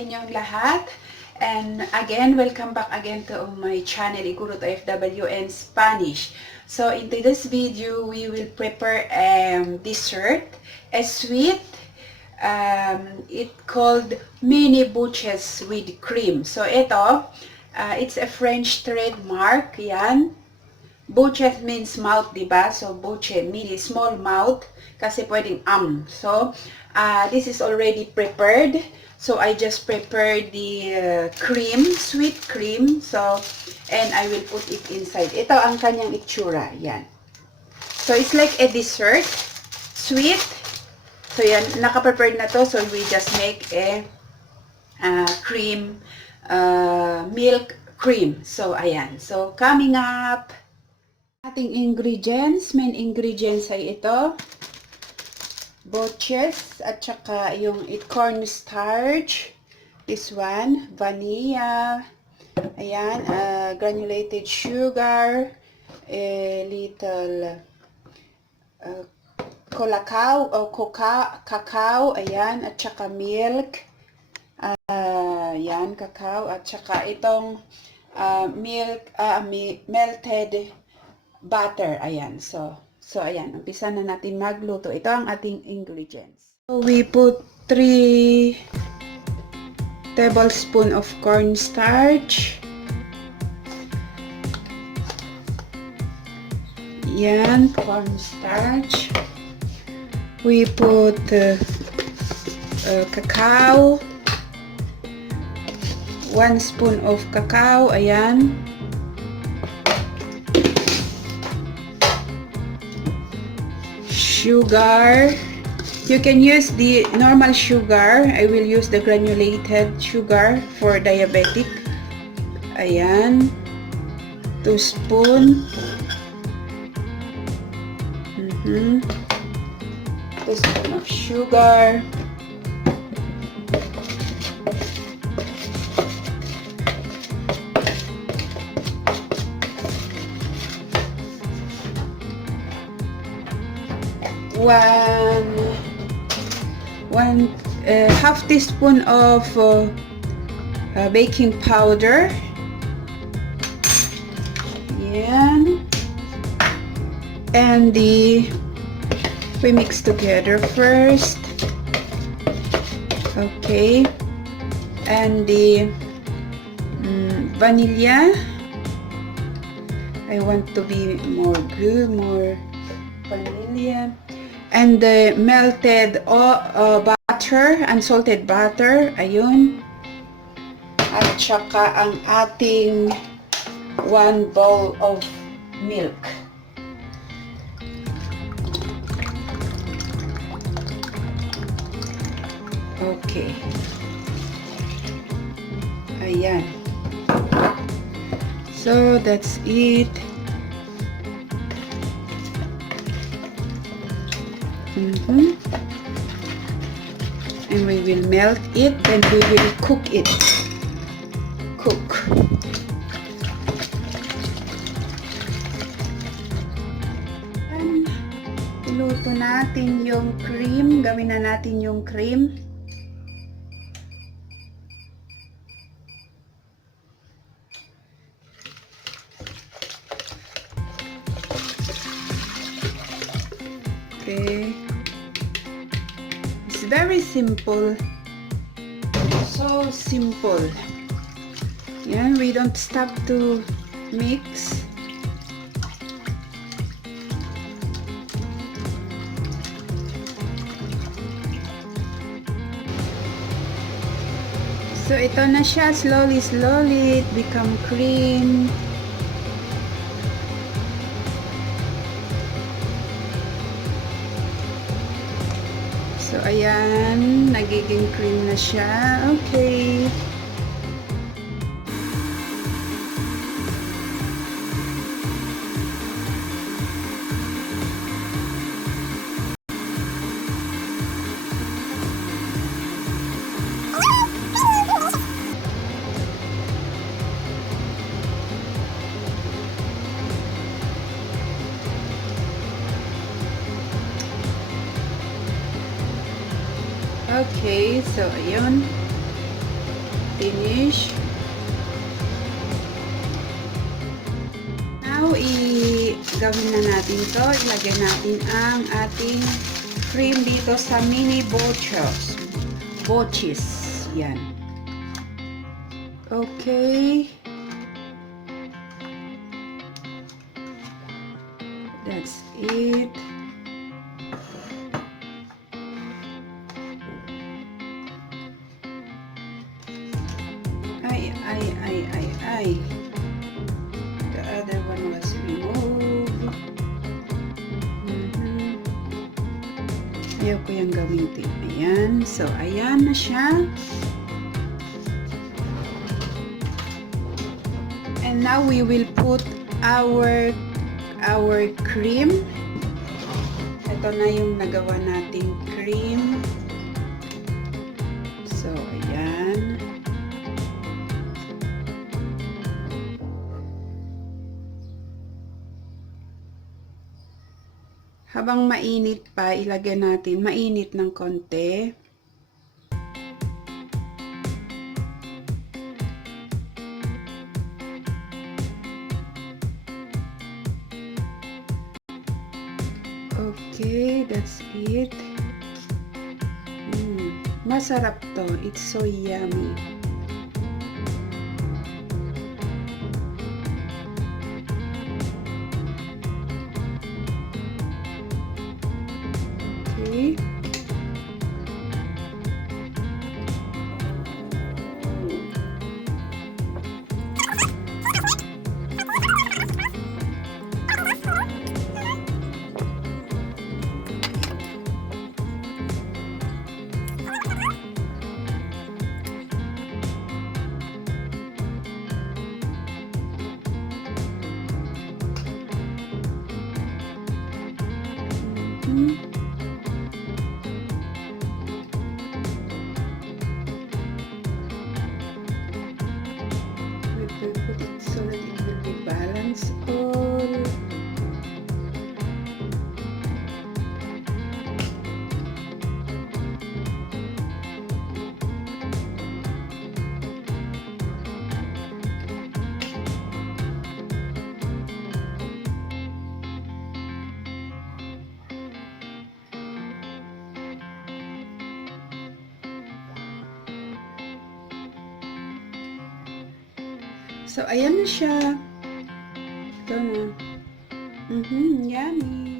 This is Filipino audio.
inyong lahat. And again, welcome back again to my channel, Iguro to FW and Spanish. So in today's video, we will prepare a dessert, a sweet. It called mini bouchees with cream. So ito, it's a French trademark. Yan. Bouchees means mouth, diba? So bouche, mini, small mouth. Kasi pwedeng So, this is already prepared. So, I just prepared the cream, sweet cream. So, and I will put it inside. Ito ang kanyang itsura. Yan. So, it's like a dessert. Sweet. So, yan. Naka-prepared na to. So, we just make a cream, milk cream. So, ayan. So, coming up, ating ingredients. Main ingredients ay ito. Bouchees at saka yung cornstarch. This one, vanilla. Ayan, granulated sugar, a little cacao, ayan, at saka milk. Ayan, cacao at saka itong milk, melted butter. Ayan, so ayan, umpisa na natin magluto. Ito ang ating ingredients. So, we put 3 tablespoons of cornstarch. Yan, cornstarch. We put cacao. 1 spoon of cacao. Ayan. Sugar. You can use the normal sugar. I will use the granulated sugar for diabetic. Ayan. 2 spoon. 2 spoon of sugar. Half teaspoon of baking powder. Yan. And we mix together first. Okay. And the vanilla. I want to be more good, more vanilla. And the melted butter, unsalted butter, ayun. At saka ang ating 1 bowl of milk. Okay. Ayan. So, that's it. And we will melt it, and we will cook it. And iluto natin yung cream. Gawin na natin yung cream. Okay. It's very simple. So simple. Yeah, we don't stop to mix. So ito na siya, slowly it become cream. So, ayan, nagiging cream na siya. Okay. Okay, so ayun. finish. Now, gawin na natin to. Ilagay natin ang ating cream dito sa mini bouchees. Yan. Okay. That's it. Ay. The other one was removed. Ayaw ko yung gamitin. Ayan. So, ayan na siya. And now we will put our cream. Ito na yung nagawa nating cream. So, ayan. Habang mainit pa, ilagay natin mainit ng konti. Okay, that's it. Masarap to. It's so yummy. Okay. We'll put it so that it will be balanced all. So, ayan na siya. Ito na. Yummy.